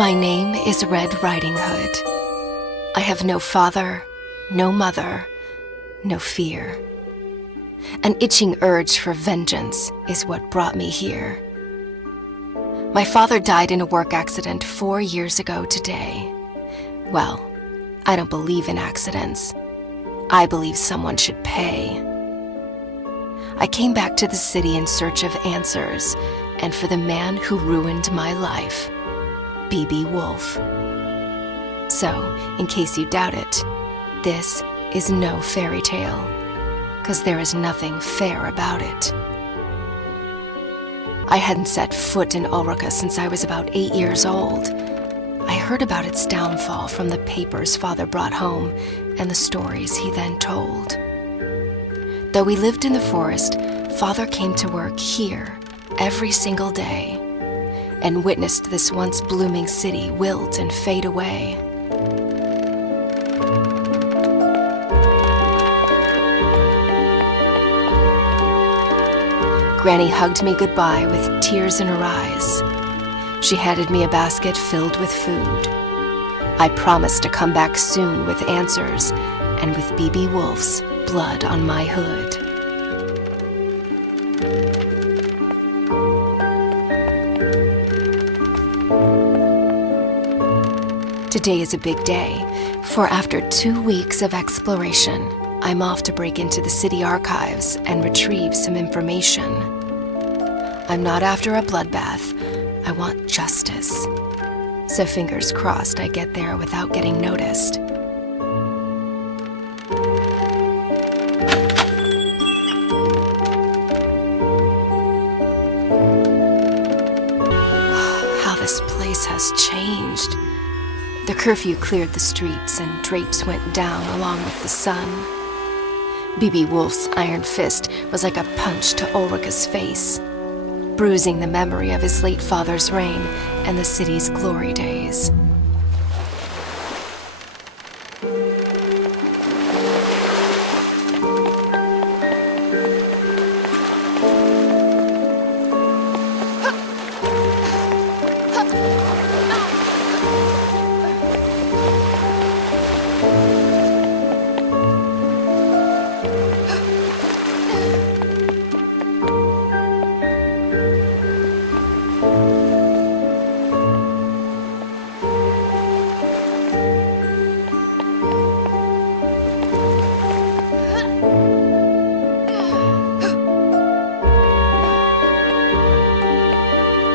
My name is Red Riding Hood. I have no father, no mother, no fear. An itching urge for vengeance is what brought me here. My father died in a work accident 4 years ago today. Well, I don't believe in accidents. I believe someone should pay. I came back to the city in search of answers, and for the man who ruined my life, B.B. Woolfe. So, in case you doubt it, this is no fairy tale, 'cause there is nothing fair about it. I hadn't set foot in Ulrica since I was about 8 years old. I heard about its downfall from the papers Father brought home and the stories he then told. Though we lived in the forest, Father came to work here every single day and witnessed this once blooming city wilt and fade away. Granny hugged me goodbye with tears in her eyes. She handed me a basket filled with food. I promised to come back soon with answers and with B.B. Woolfe's blood on my hood. Today is a big day, for after 2 weeks of exploration, I'm off to break into the city archives and retrieve some information. I'm not after a bloodbath. I want justice. So fingers crossed I get there without getting noticed. How this place has changed. The curfew cleared the streets and drapes went down along with the sun. B.B. Woolfe's iron fist was like a punch to Ulrica's face, bruising the memory of his late father's reign and the city's glory days.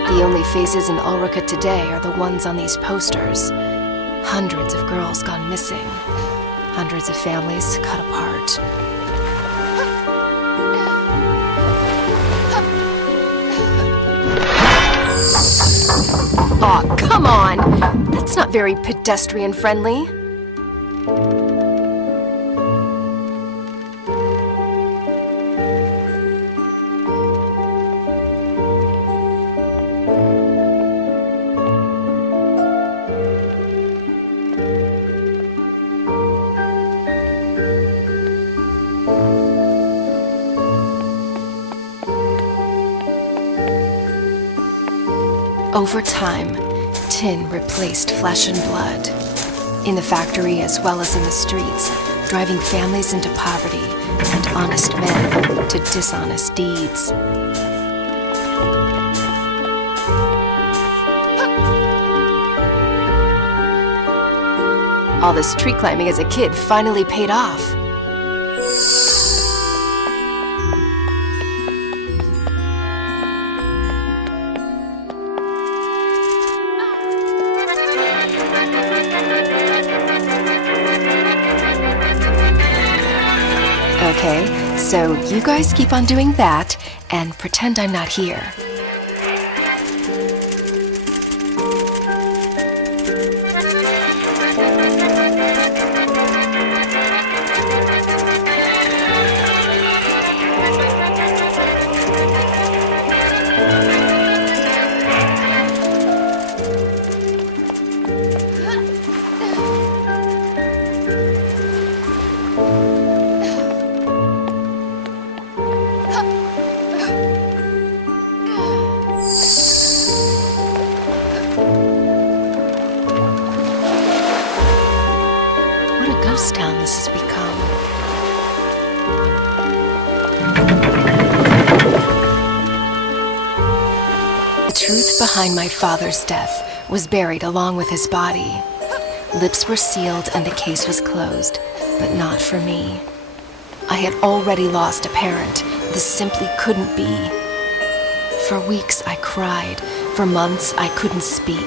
The only faces in Ulrica today are the ones on these posters. Hundreds of girls gone missing. Hundreds of families cut apart. Aw, come on! That's not very pedestrian-friendly. Over time, tin replaced flesh and blood. In the factory as well as in the streets, driving families into poverty and honest men to dishonest deeds. All this tree climbing as a kid finally paid off. Okay, so you guys keep on doing that and pretend I'm not here. behind my father's death was buried along with his body. Lips were sealed and the case was closed, but not for me. I had already lost a parent. This simply couldn't be. For weeks I cried. For months I couldn't speak.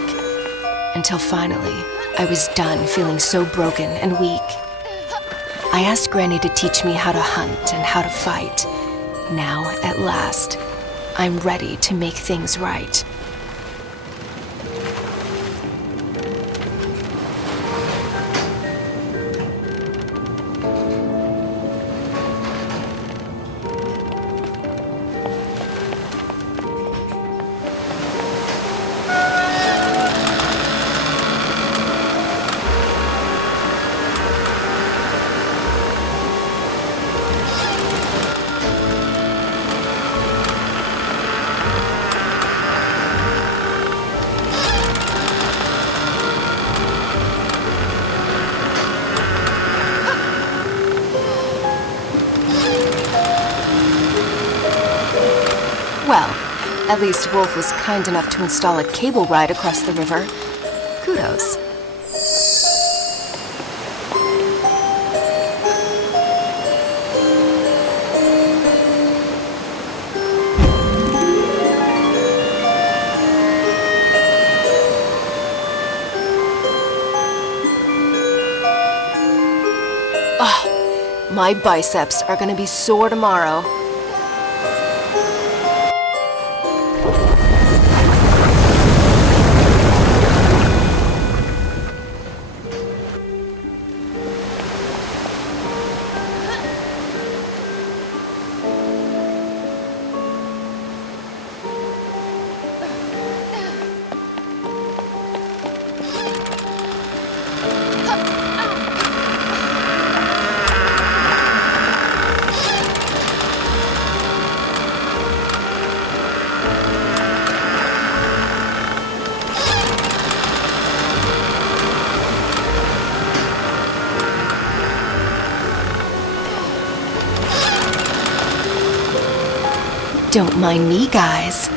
Until finally, I was done feeling so broken and weak. I asked Granny to teach me how to hunt and how to fight. Now, at last, I'm ready to make things right. Well, at least Woolfe was kind enough to install a cable ride across the river. Kudos. Oh, my biceps are gonna be sore tomorrow. Don't mind me, guys.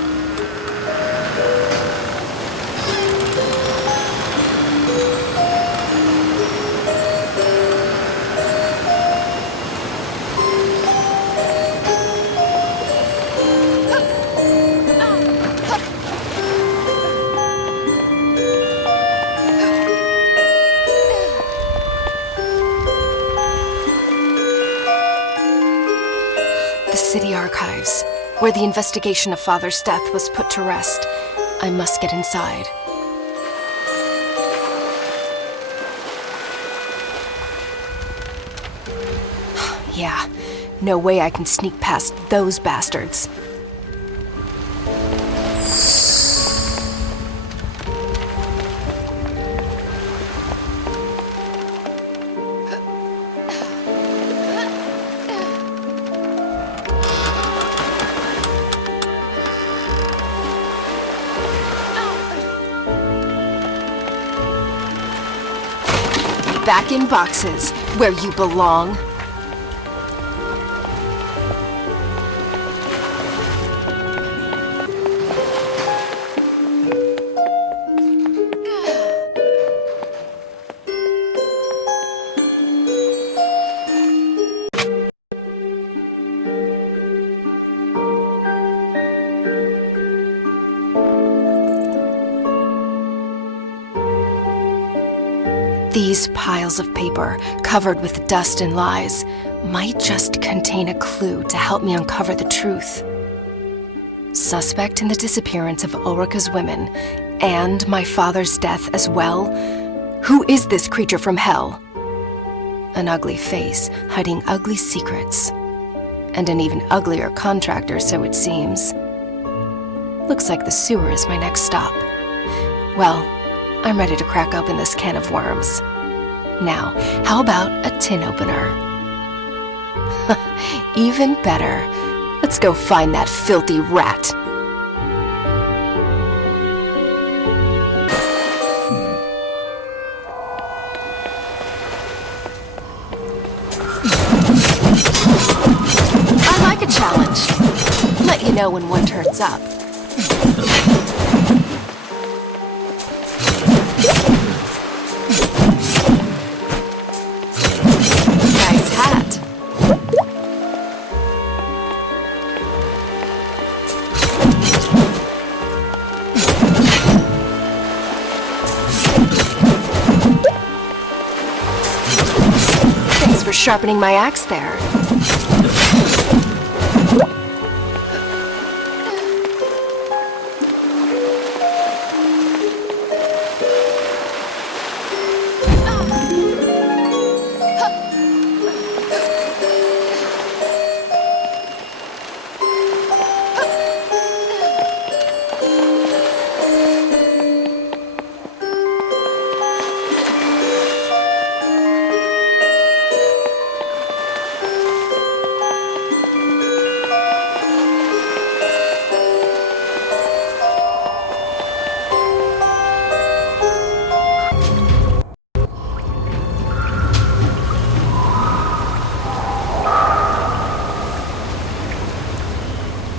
The city archives, where the investigation of Father's death was put to rest. I must get inside. Yeah, no way I can sneak past those bastards. Back in boxes, where you belong. These piles of paper, covered with dust and lies, might just contain a clue to help me uncover the truth. Suspect in the disappearance of Ulrika's women, and my father's death as well? Who is this creature from hell? An ugly face, hiding ugly secrets. And an even uglier contractor, so it seems. Looks like the sewer is my next stop. Well, I'm ready to crack open this can of worms. Now, how about a tin opener? Even better. Let's go find that filthy rat. I like a challenge. Let you know when one turns up. sharpening my axe there.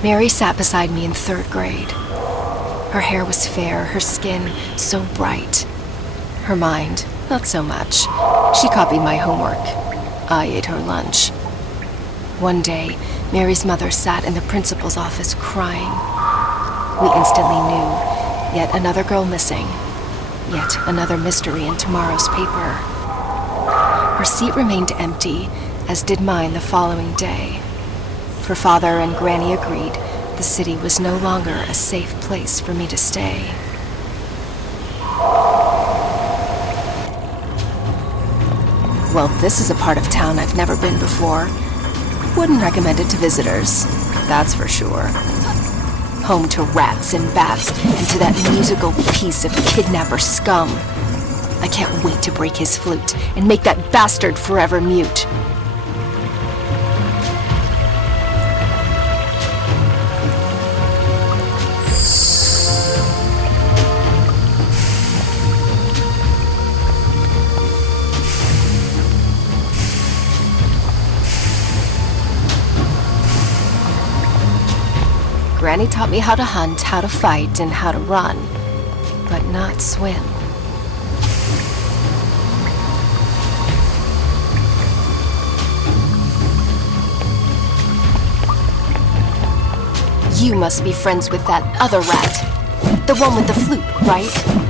Mary sat beside me in 3rd grade. Her hair was fair, her skin so bright. Her mind, not so much. She copied my homework. I ate her lunch. One day, Mary's mother sat in the principal's office crying. We instantly knew, yet another girl missing. Yet another mystery in tomorrow's paper. Her seat remained empty, as did mine the following day. For Father and Granny agreed the city was no longer a safe place for me to stay. Well, this is a part of town I've never been before. Wouldn't recommend it to visitors, that's for sure. Home to rats and bats, and to that musical piece of kidnapper scum. I can't wait to break his flute and make that bastard forever mute. Granny taught me how to hunt, how to fight, and how to run, but not swim. You must be friends with that other rat, the one with the flute, right?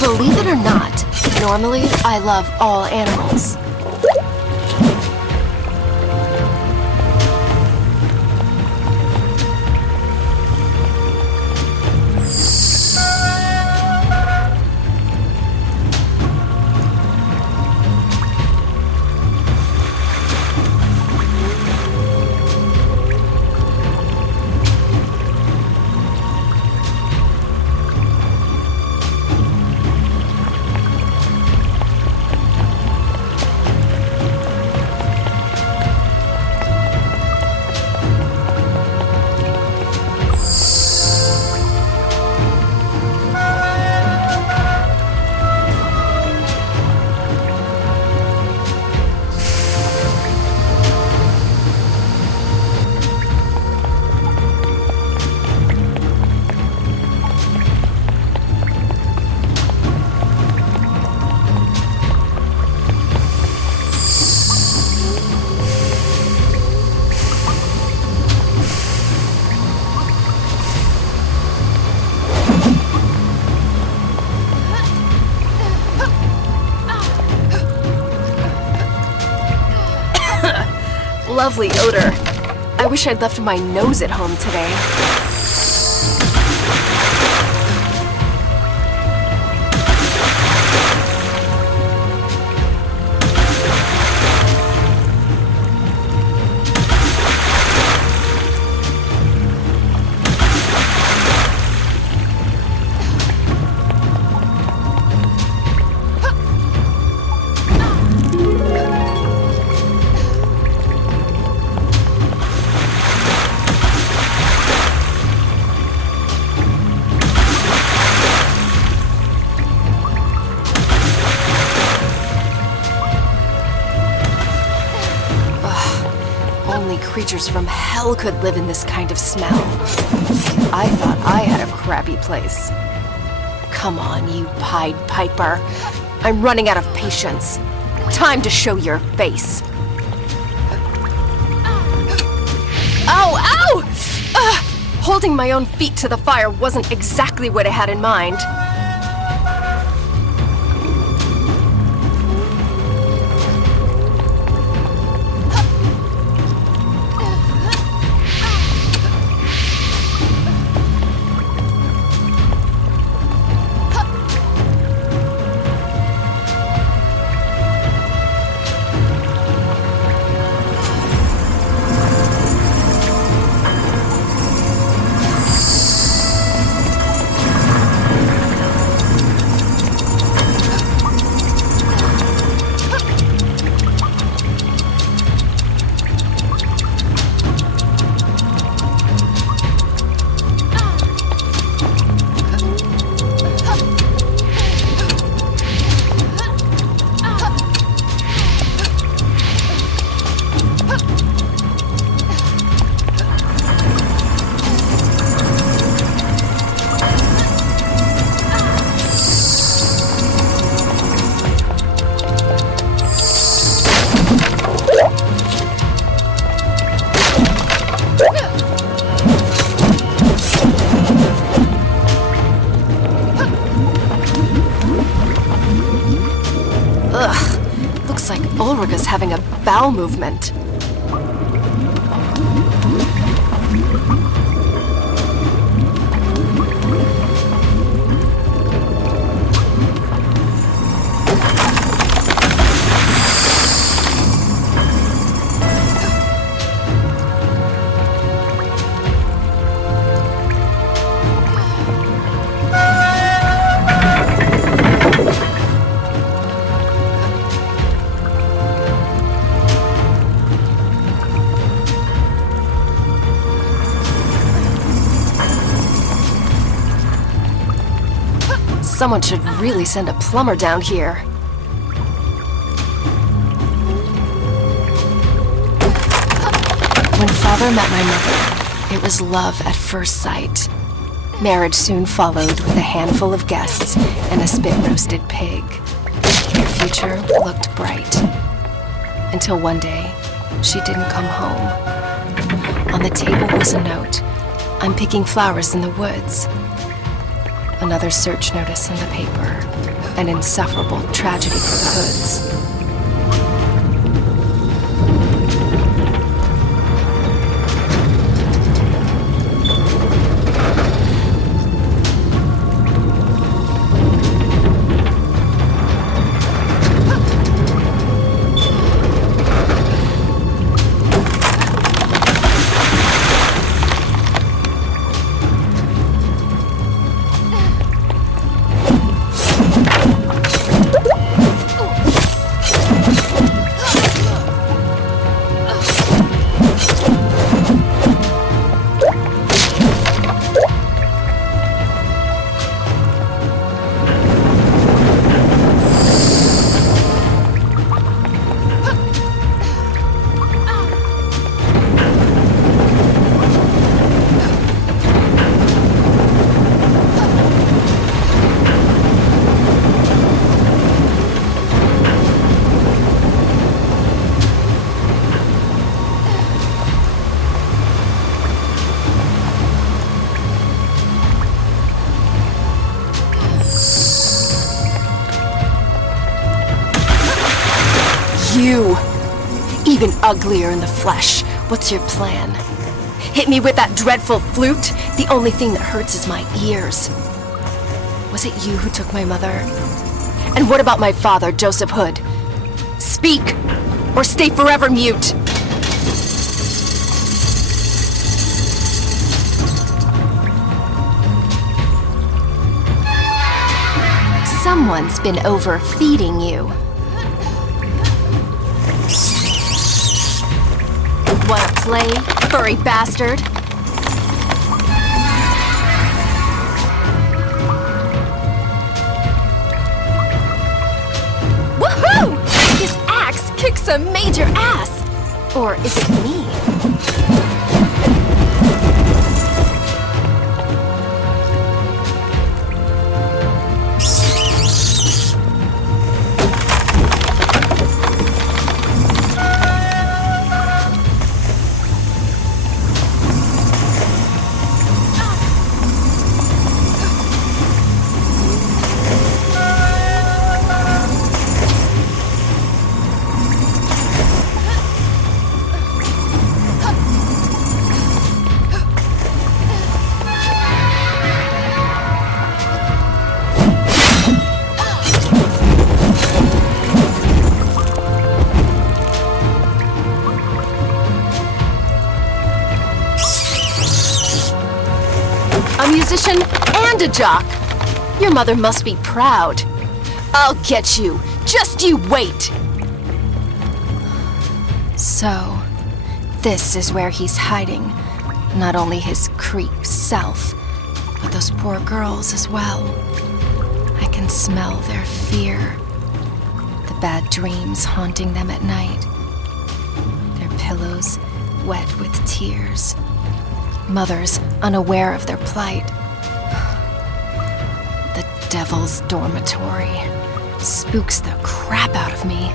Believe it or not, normally I love all animals. Lovely odor. I wish I'd left my nose at home today. only creatures from hell could live in this kind of smell. I thought I had a crappy place. Come on, you Pied Piper. I'm running out of patience. Time to show your face. Ow! Ow! Holding my own feet to the fire wasn't exactly what I had in mind. Ulrika's having a bowel movement. Someone should really send a plumber down here. When Father met my mother, it was love at first sight. Marriage soon followed with a handful of guests and a spit-roasted pig. Their future looked bright. Until one day, she didn't come home. On the table was a note. I'm picking flowers in the woods. Another search notice in the paper. An insufferable tragedy for the Hoods. You! Even uglier in the flesh. What's your plan? Hit me with that dreadful flute? The only thing that hurts is my ears. Was it you who took my mother? And what about my father, Joseph Hood? Speak, or stay forever mute. Someone's been overfeeding you. Wanna play, furry bastard? Woohoo! His axe kicks some major ass! Or is it me? A musician and a jock. Your mother must be proud. I'll get you. Just you wait. So, this is where he's hiding. Not only his creep self, but those poor girls as well. I can smell their fear. The bad dreams haunting them at night. Their pillows wet with tears. Mothers unaware of their plight. The devil's dormitory spooks the crap out of me.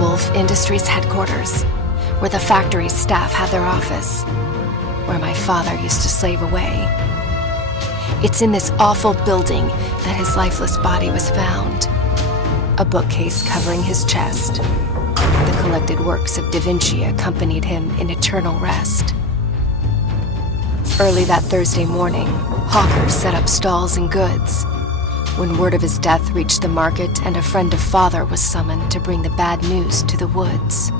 Woolfe Industries headquarters, where the factory's staff had their office, where my father used to slave away. It's in this awful building that his lifeless body was found. A bookcase covering his chest. The collected works of Da Vinci accompanied him in eternal rest. Early that Thursday morning, hawkers set up stalls and goods. When word of his death reached the market and a friend of father was summoned to bring the bad news to the woods.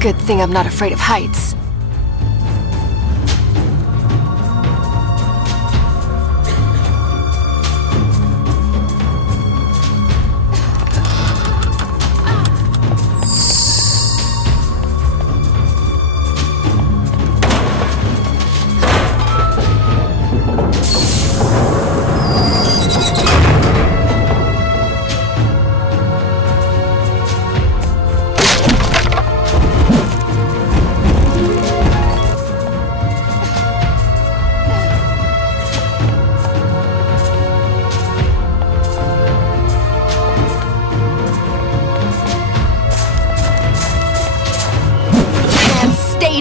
Good thing I'm not afraid of heights.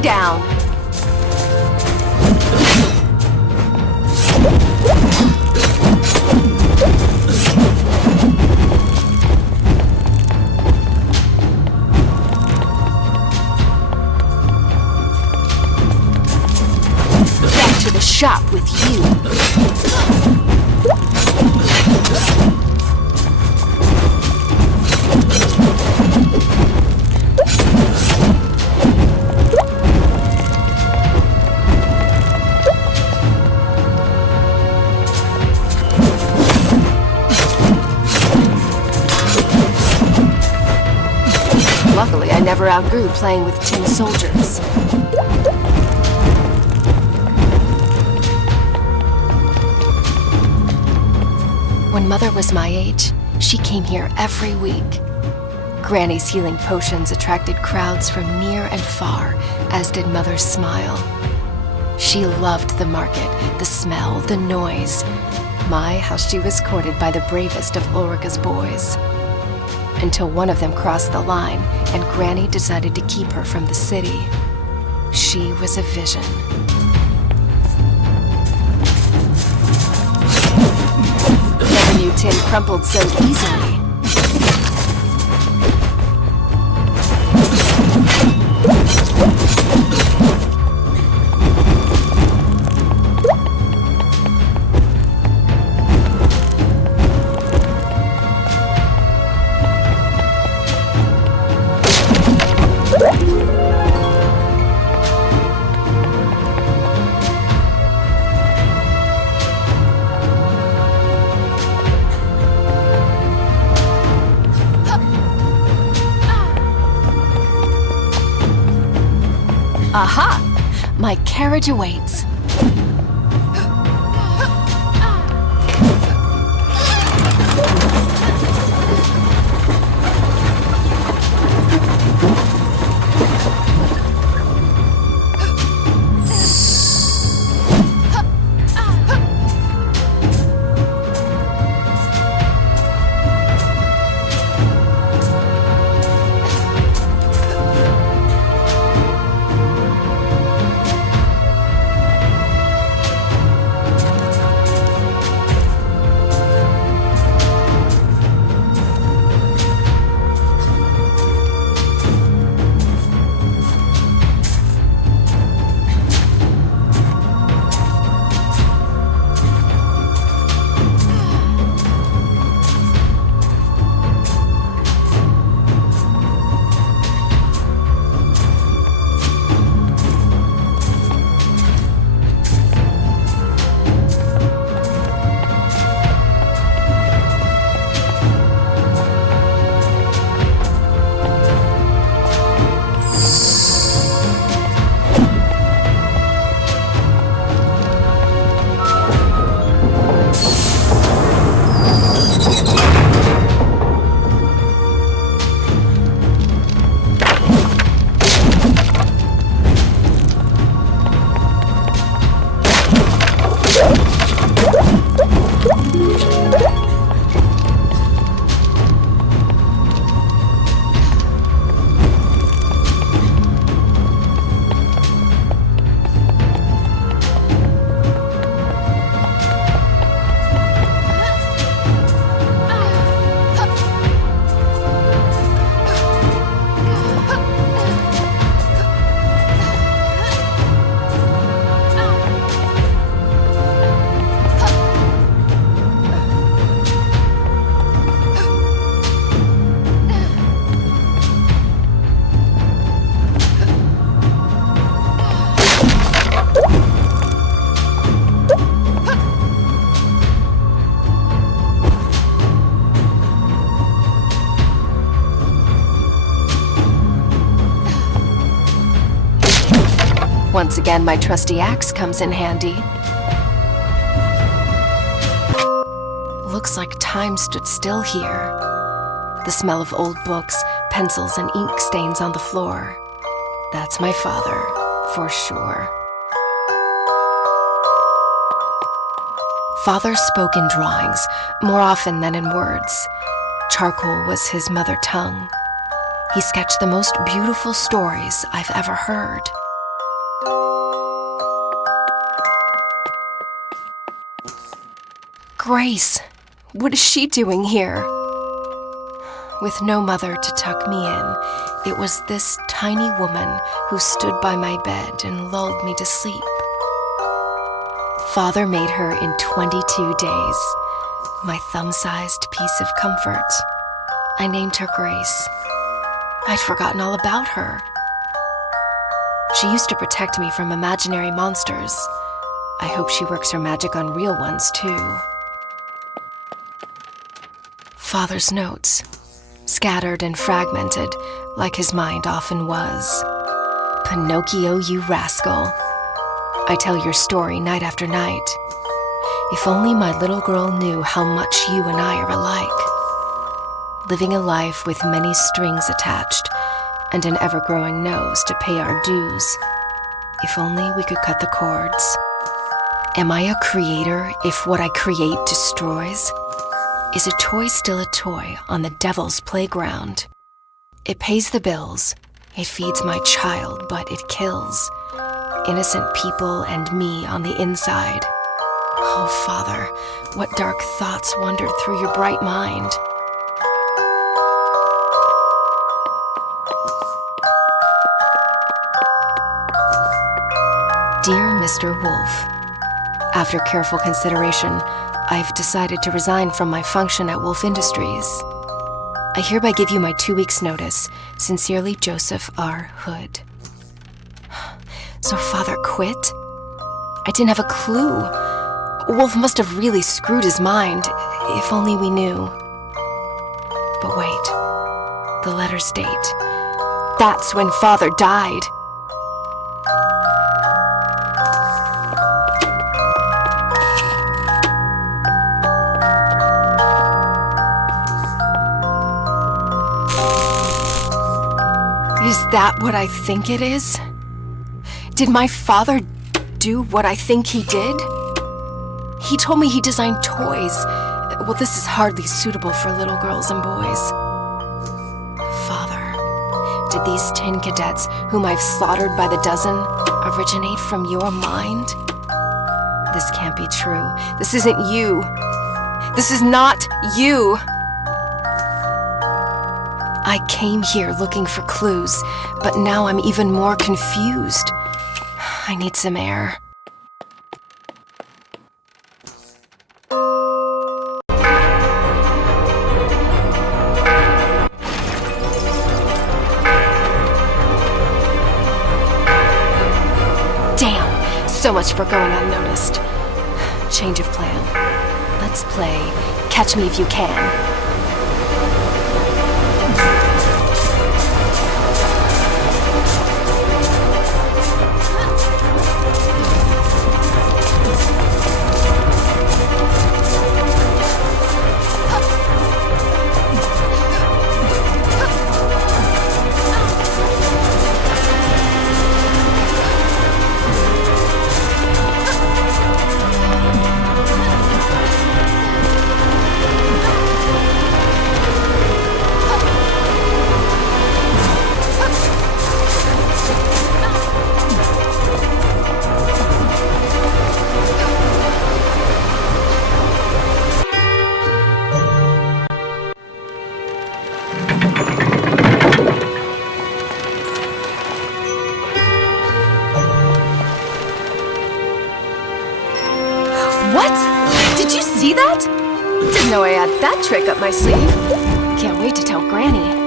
down. Back to the shop with you. Luckily, I never outgrew playing with tin soldiers. When Mother was my age, she came here every week. Granny's healing potions attracted crowds from near and far, as did Mother's smile. She loved the market, the smell, the noise. My, how she was courted by the bravest of Ulrika's boys. Until one of them crossed the line, and Granny decided to keep her from the city. She was a vision. Never knew tin crumpled so easily. Aha! My carriage awaits. Once again, my trusty axe comes in handy. Looks like time stood still here. The smell of old books, pencils, and ink stains on the floor. That's my father, for sure. Father spoke in drawings, more often than in words. Charcoal was his mother tongue. He sketched the most beautiful stories I've ever heard. Grace, what is she doing here? With no mother to tuck me in, it was this tiny woman who stood by my bed and lulled me to sleep. Father made her in 22 days, my thumb-sized piece of comfort. I named her Grace. I'd forgotten all about her. She used to protect me from imaginary monsters. I hope she works her magic on real ones, too. Father's notes, scattered and fragmented, like his mind often was. Pinocchio, you rascal. I tell your story night after night. If only my little girl knew how much you and I are alike. Living a life with many strings attached and an ever-growing nose to pay our dues. If only we could cut the cords. Am I a creator if what I create destroys? Is a toy still a toy on the devil's playground? It pays the bills, it feeds my child, but it kills innocent people and me on the inside. Oh, Father, what dark thoughts wandered through your bright mind? Dear Mr. Woolfe, after careful consideration, I've decided to resign from my function at Woolfe Industries. I hereby give you my 2 weeks' notice. Sincerely, Joseph R. Hood. So Father quit? I didn't have a clue. Woolfe must have really screwed his mind, if only we knew. But wait, the letter's date. That's when Father died. Is that what I think it is? Did my father do what I think he did? He told me he designed toys. Well, this is hardly suitable for little girls and boys. Father, did these tin cadets, whom I've slaughtered by the dozen, originate from your mind? This can't be true. This isn't you. This is not you. I came here looking for clues, but now I'm even more confused. I need some air. Damn, so much for going unnoticed. Change of plan. Let's play Catch Me If You Can. What? Did you see that? Didn't know I had that trick up my sleeve. Can't wait to tell Granny.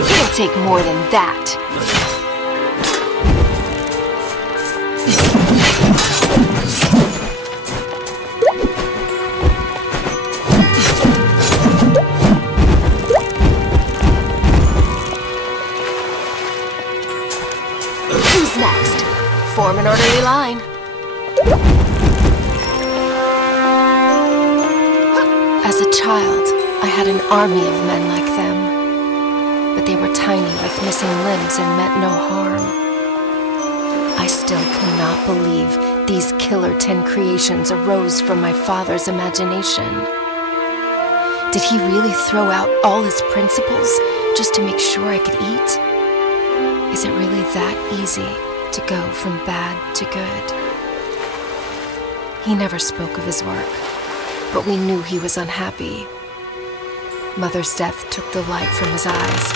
It'll take more than that. Who's next? Form an orderly line. As a child, I had an army of men like them. but they were tiny with missing limbs and meant no harm. I still cannot believe these killer tin creations arose from my father's imagination. Did he really throw out all his principles just to make sure I could eat? Is it really that easy to go from bad to good? He never spoke of his work, but we knew he was unhappy. Mother's death took the light from his eyes,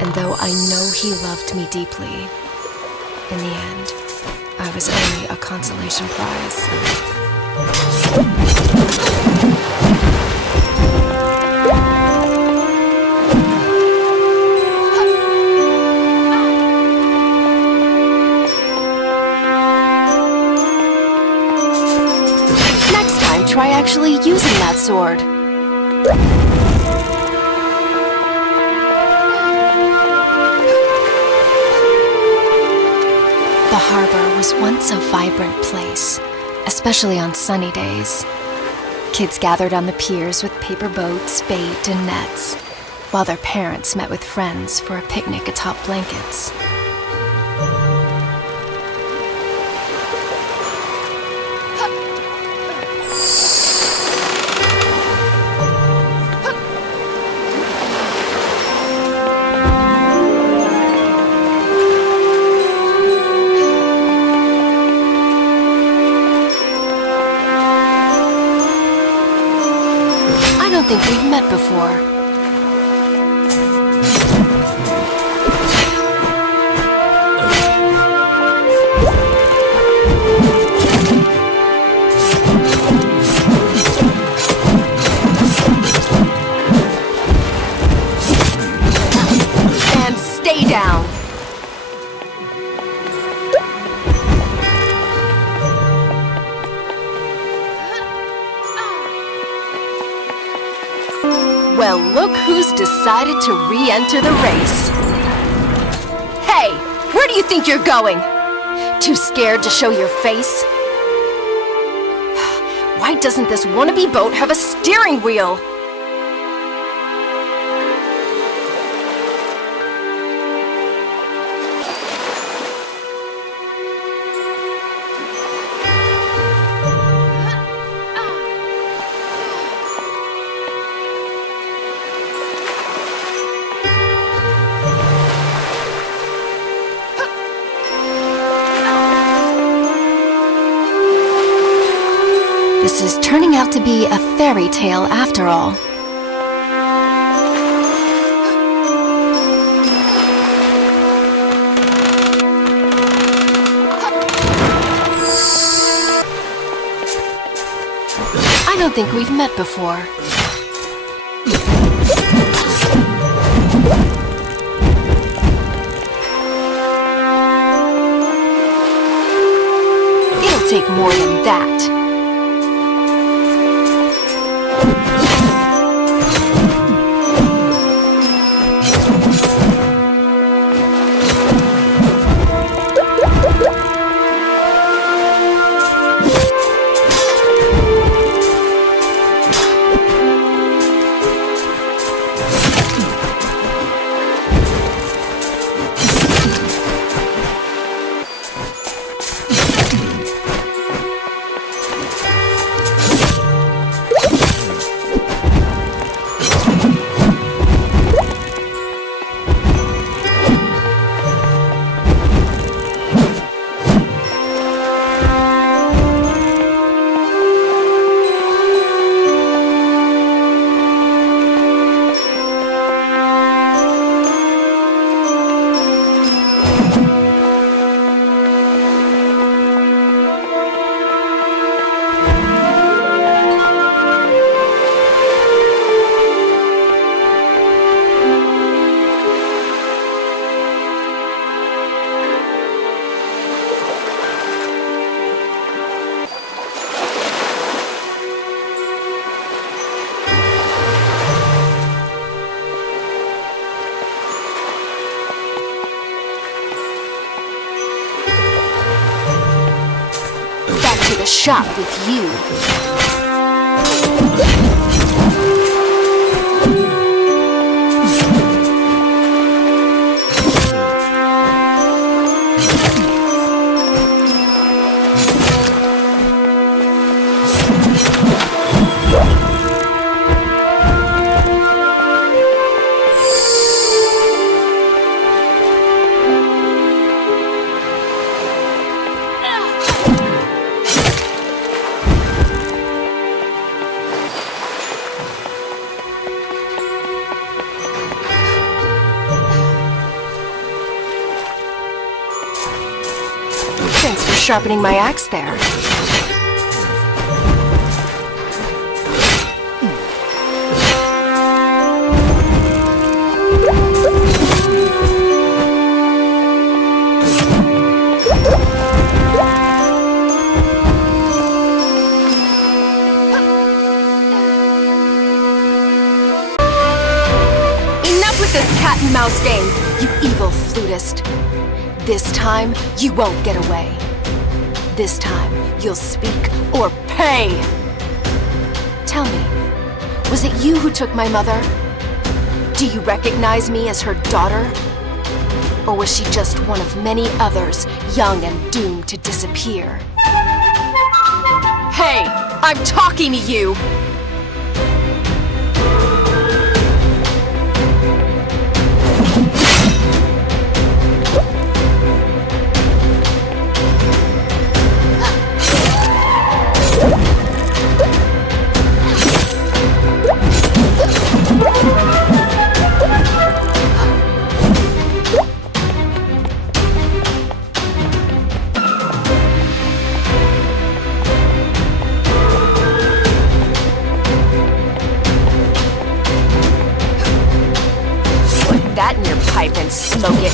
and though I know he loved me deeply, in the end, I was only a consolation prize. Next time, try actually using that sword. The harbor was once a vibrant place, especially on sunny days. Kids gathered on the piers with paper boats, bait, and nets, while their parents met with friends for a picnic atop blankets. I don't think we've met before. And stay down. Well, look who's decided to re-enter the race. Hey, where do you think you're going? Too scared to show your face? Why doesn't this wannabe boat have a steering wheel? This is turning out to be a fairy tale after all. I don't think we've met before. It'll take more than that. Shop with you. sharpening my axe there. This cat and mouse game, you evil flutist. This time, you won't get away. This time, you'll speak or pay. Tell me, was it you who took my mother? Do you recognize me as her daughter? Or was she just one of many others, young and doomed to disappear? Hey, I'm talking to you! That in your pipe and smoke it.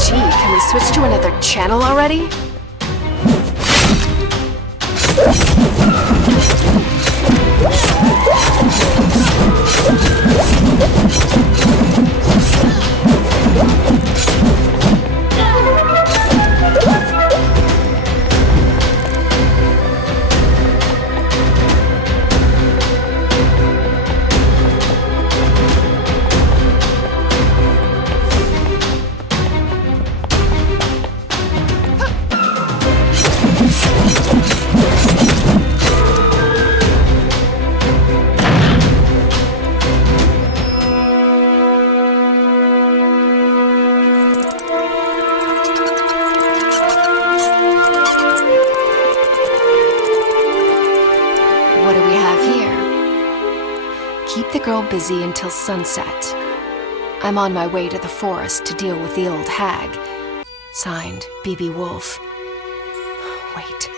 Gee, can we switch to another channel already? Keep the girl busy until sunset. I'm on my way to the forest to deal with the old hag. Signed, B.B. Woolfe. Wait.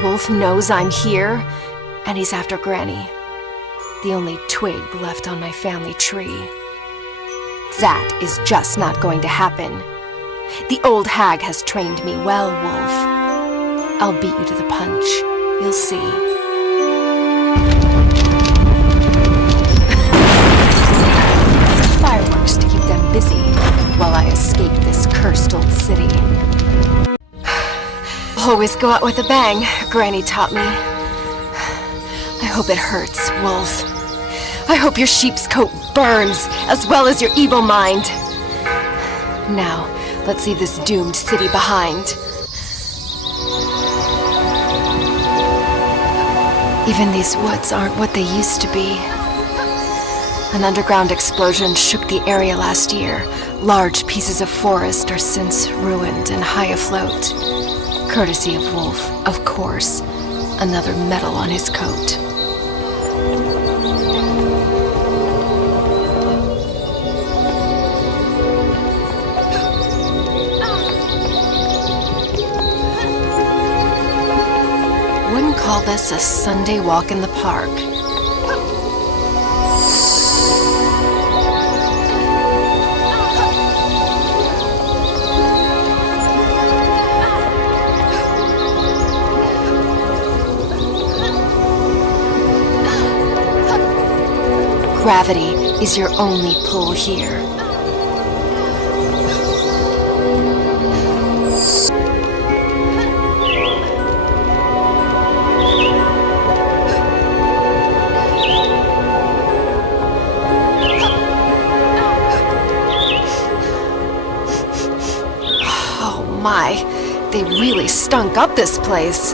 Woolfe knows I'm here, and he's after Granny. The only twig left on my family tree. That is just not going to happen. The old hag has trained me well, Woolfe. I'll beat you to the punch. You'll see. Fireworks to keep them busy while I escape this cursed old city. Always go out with a bang, Granny taught me. I hope it hurts, Woolfe. I hope your sheep's coat burns, as well as your evil mind. Now, let's leave this doomed city behind. Even these woods aren't what they used to be. An underground explosion shook the area last year. Large pieces of forest are since ruined and high afloat. Courtesy of Woolfe, of course. Another medal on his coat. Wouldn't call this a Sunday walk in the park. Gravity is your only pull here. Oh my, they really stunk up this place.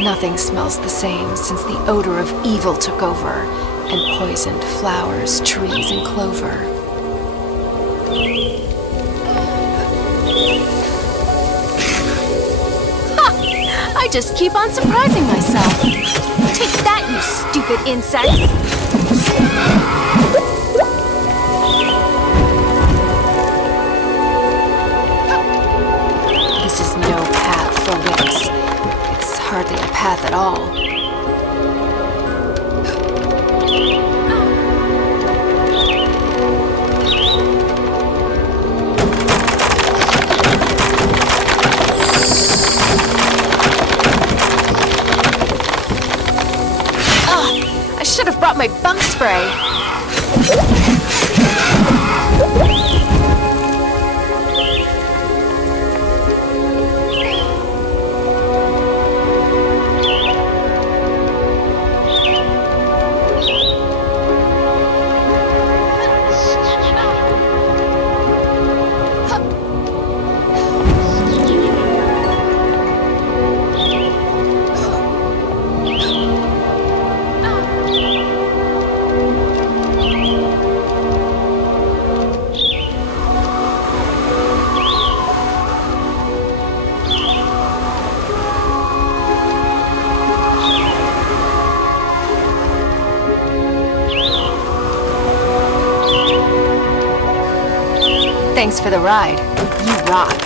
Nothing smells the same since the odor of evil took over and poisoned flowers, trees, and clover. Ha! I just keep on surprising myself. Take that, you stupid insects! path at all. I should have brought my bug spray. Thanks for the ride. You rock.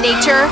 Nature.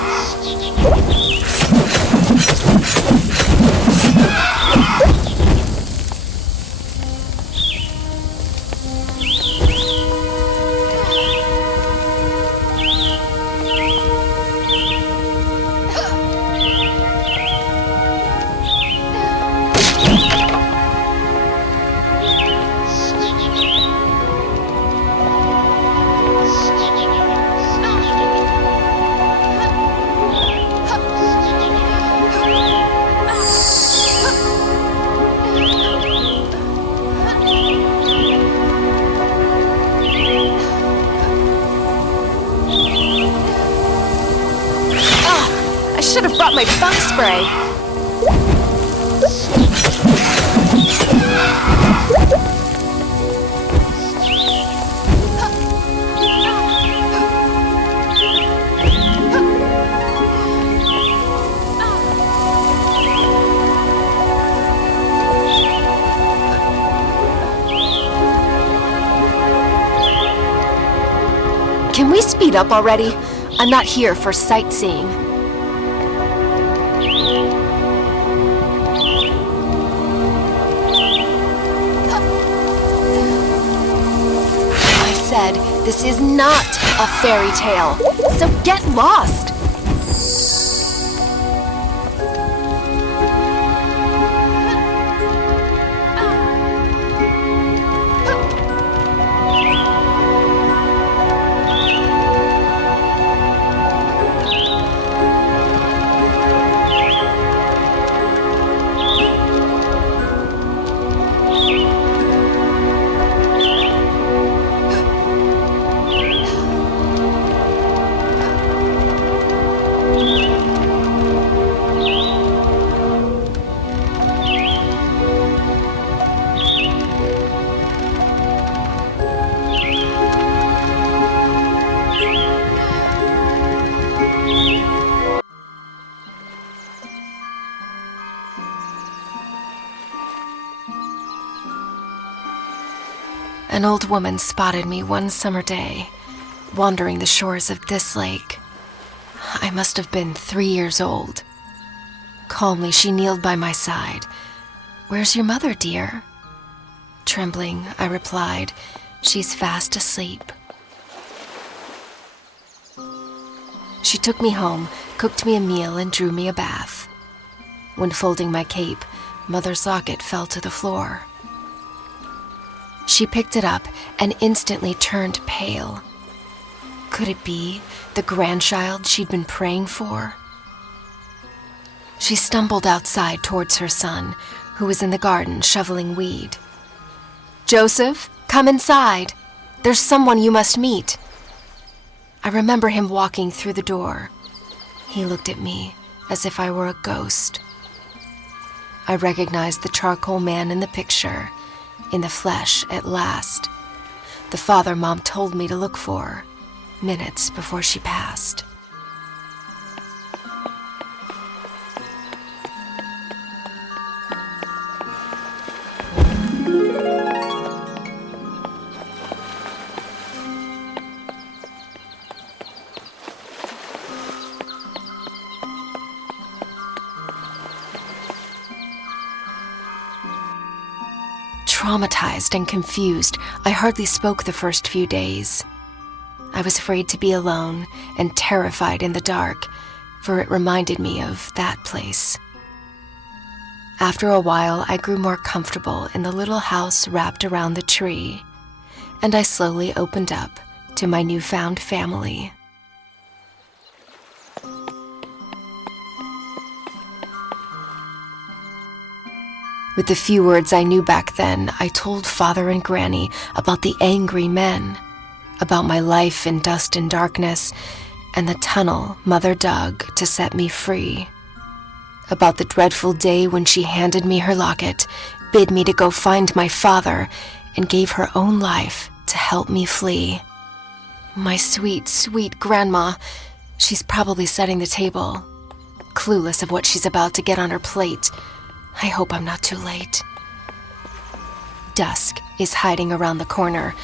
I should have brought my bug spray. Can we speed up already? I'm not here for sightseeing. I said, this is not a fairy tale, so get lost! An old woman spotted me one summer day, wandering the shores of this lake. I must have been 3 years old. Calmly, she kneeled by my side. "Where's your mother, dear?" Trembling, I replied, "She's fast asleep." She took me home, cooked me a meal, and drew me a bath. When folding my cape, Mother's locket fell to the floor. She picked it up and instantly turned pale. Could it be the grandchild she'd been praying for? She stumbled outside towards her son, who was in the garden shoveling weed. "Joseph, come inside. There's someone you must meet." I remember him walking through the door. He looked at me as if I were a ghost. I recognized the charcoal man in the picture, in the flesh at last. The father Mom told me to look for, minutes before she passed. Traumatized and confused, I hardly spoke the first few days. I was afraid to be alone and terrified in the dark, for it reminded me of that place. After a while, I grew more comfortable in the little house wrapped around the tree, and I slowly opened up to my newfound family. With the few words I knew back then, I told Father and Granny about the angry men, about my life in dust and darkness, and the tunnel Mother dug to set me free, about the dreadful day when she handed me her locket, bid me to go find my father, and gave her own life to help me flee. My sweet, sweet grandma, she's probably setting the table, clueless of what she's about to get on her plate. I hope I'm not too late. Dusk is hiding around the corner,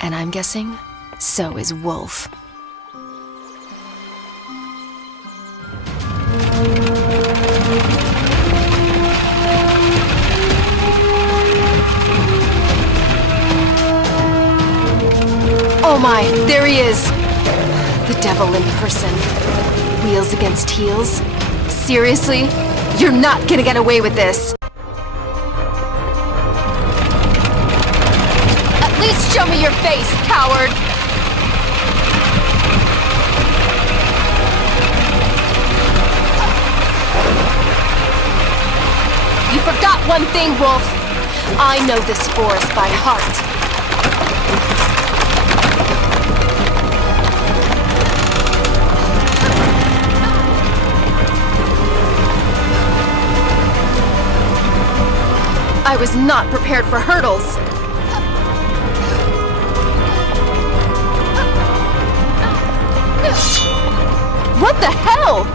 and I'm guessing so is Woolfe. Oh my, there he is! The devil in person. Wheels against heels? Seriously? You're not gonna get away with this! At least show me your face, coward! You forgot one thing, Woolfe. I know this forest by heart. I was not prepared for hurdles. What the hell?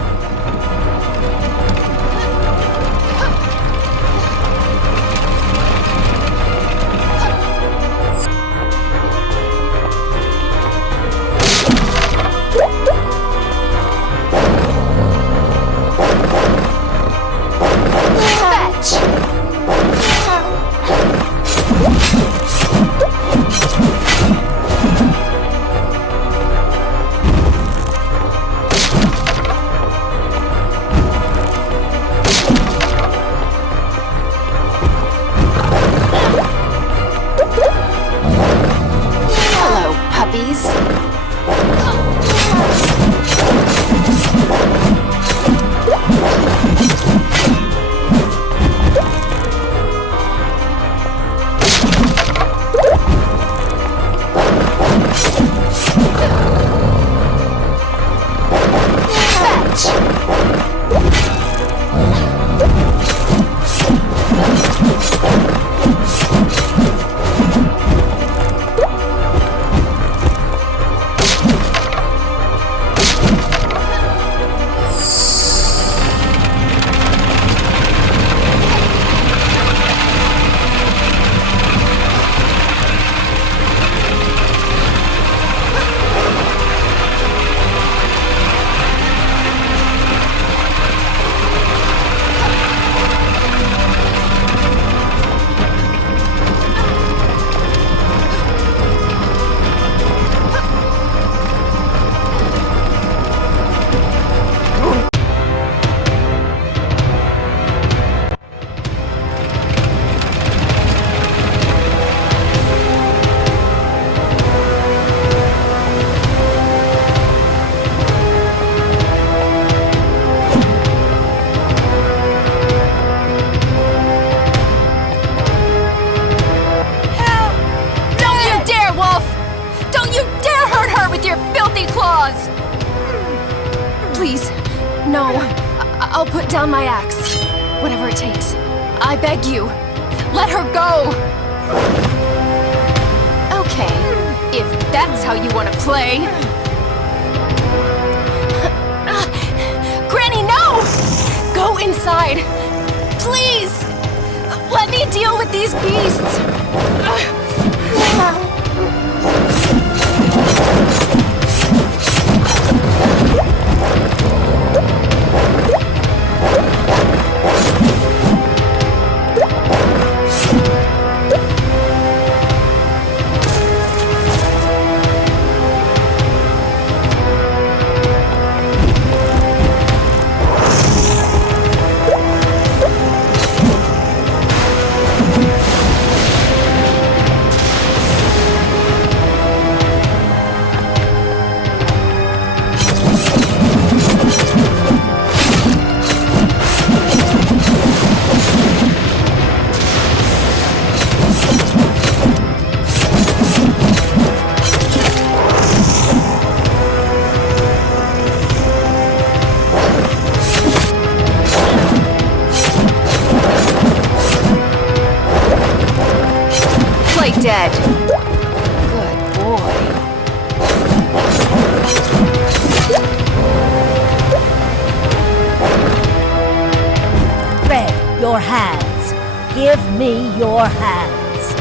I'll put down my axe. Whatever it takes. I beg you. Let her go! Okay, if that's how you want to play. Granny, no! Go inside. Please! Let me deal with these beasts! Dead. Good boy. Red, your hands. Give me your hands.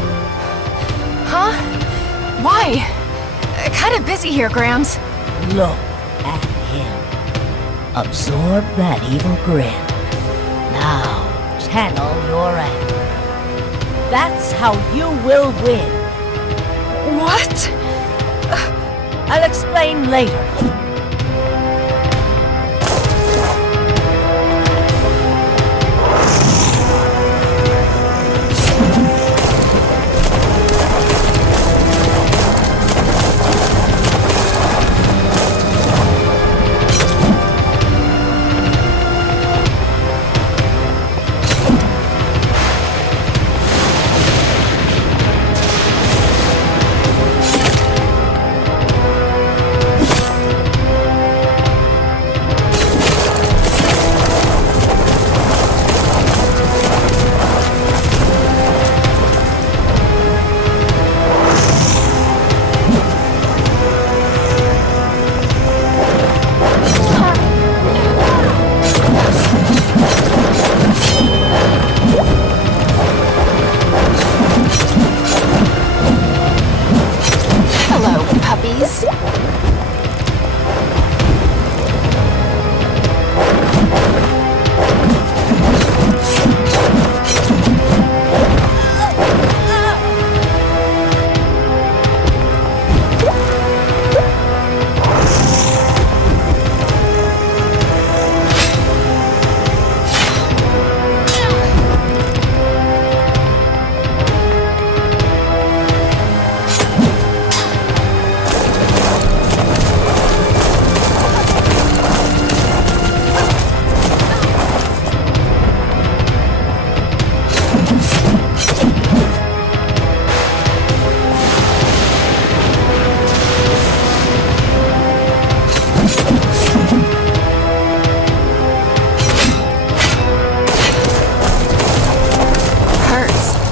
Huh? Why? Kind of busy here, Grams. Look at him. Absorb that evil grin. Now, channel your anger. That's how you will win. What? I'll explain later.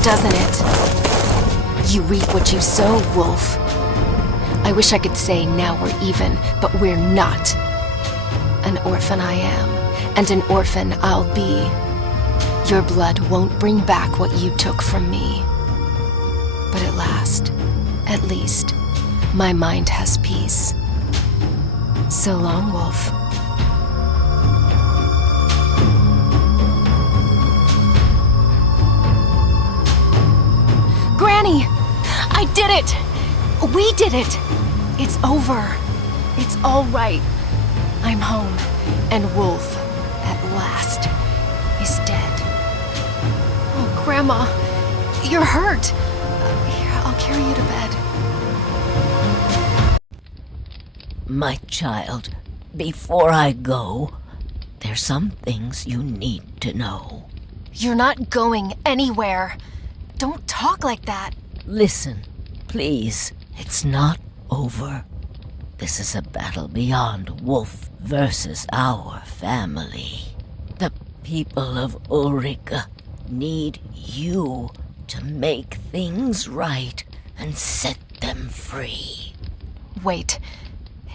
Doesn't it? You reap what you sow, Woolfe. I wish I could say now we're even, but we're not. An orphan I am, and an orphan I'll be. Your blood won't bring back what you took from me. But at least, my mind has peace. So long, Woolfe. Granny! I did it! We did it! It's over. It's all right. I'm home, and Woolfe, at last, is dead. Oh, Grandma, you're hurt. Here, I'll carry you to bed. My child, before I go, there's some things you need to know. You're not going anywhere. Don't talk like that. Listen, please. It's not over. This is a battle beyond Woolfe versus our family. The people of Ulrika need you to make things right and set them free. Wait.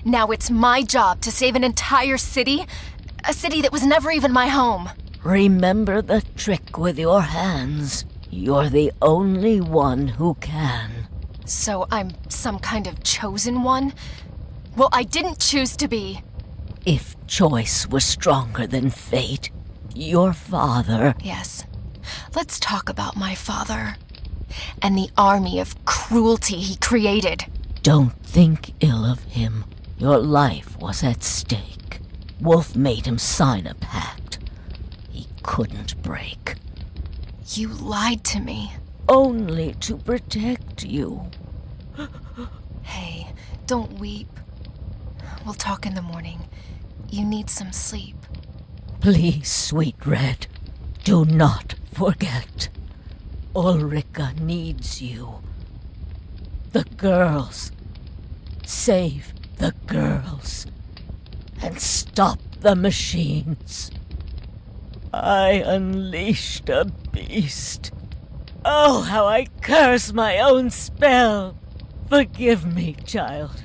Now it's my job to save an entire city? A city that was never even my home. Remember the trick with your hands. You're the only one who can. So I'm some kind of chosen one? Well, I didn't choose to be. If choice was stronger than fate, your father... Yes. Let's talk about my father. And the army of cruelty he created. Don't think ill of him. Your life was at stake. Woolfe made him sign a pact he couldn't break. You lied to me. Only to protect you. Hey, don't weep. We'll talk in the morning. You need some sleep. Please, sweet Red, do not forget. Ulrika needs you. The girls. Save the girls. And stop the machines. I unleashed a beast. Oh, how I curse my own spell. Forgive me, child.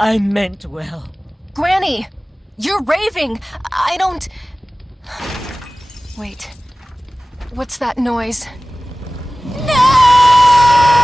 I meant well. Granny! You're raving! I don't... Wait. What's that noise? No!